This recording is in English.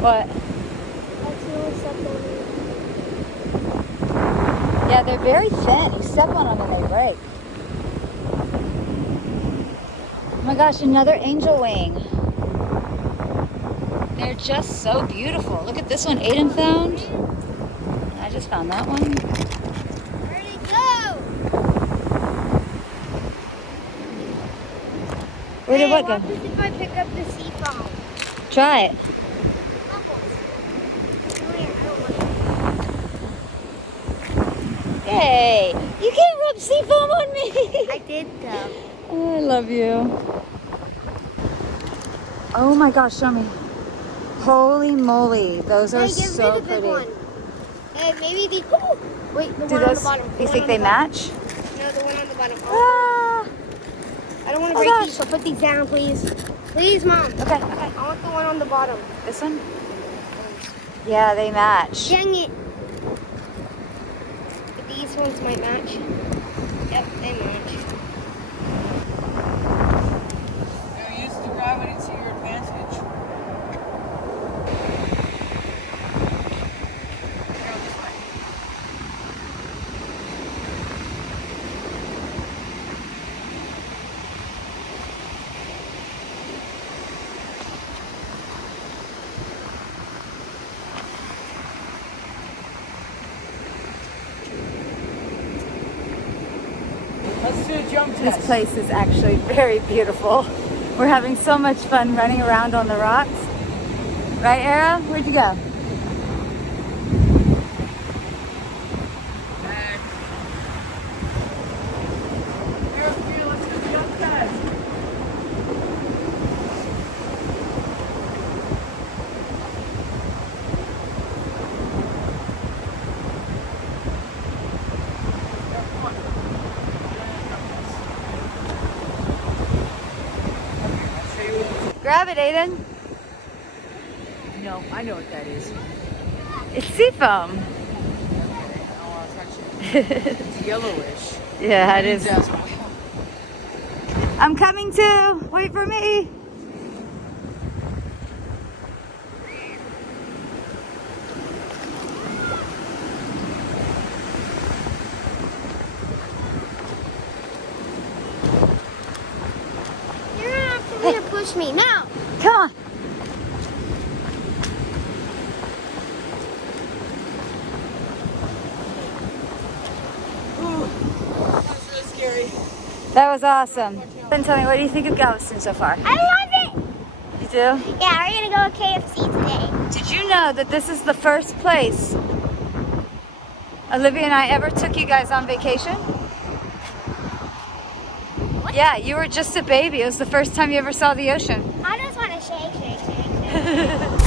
What? Yeah, they're very thin. You step on them and they break. Oh my gosh, another angel wing. They're just so beautiful. Look at this one Aiden found. I just found that one. Where'd it go? Where did what go? What happens if I pick up the sea foam? Try it. Hey, you can't rub sea foam on me. I did though. Oh, I love you. Oh my gosh, show me. Holy moly, those are so pretty. One. Hey, maybe the wait, the Do one those, on the bottom. you think they match? No, the one on the bottom. Ah, I don't want to oh break gosh. these, so put these down, please. Please, Mom. Okay. I want the one on the bottom. This one? Yeah, they match. Dang it. But these ones might match. Yep, they match. Now use the gravity to your advantage. Go this way. Let's do a jump test. This place is actually very beautiful. We're having so much fun running around on the rocks. Right, Era? Where'd you go? Here, let's do the jump test. Grab it, Aiden. No, I know what that is. It's sea foam. I don't want to touch it. It's yellowish. Yeah, it is. Just- I'm coming too. Wait for me. You're gonna have to push me now. Come on. That's really scary. That was awesome. Then tell me, what do you think of Galveston so far? I love it. You do? Yeah, we're gonna go to KFC today. Did you know that this is the first place Olivia and I ever took you guys on vacation? What? Yeah, you were just a baby. It was the first time you ever saw the ocean. I just want to shake.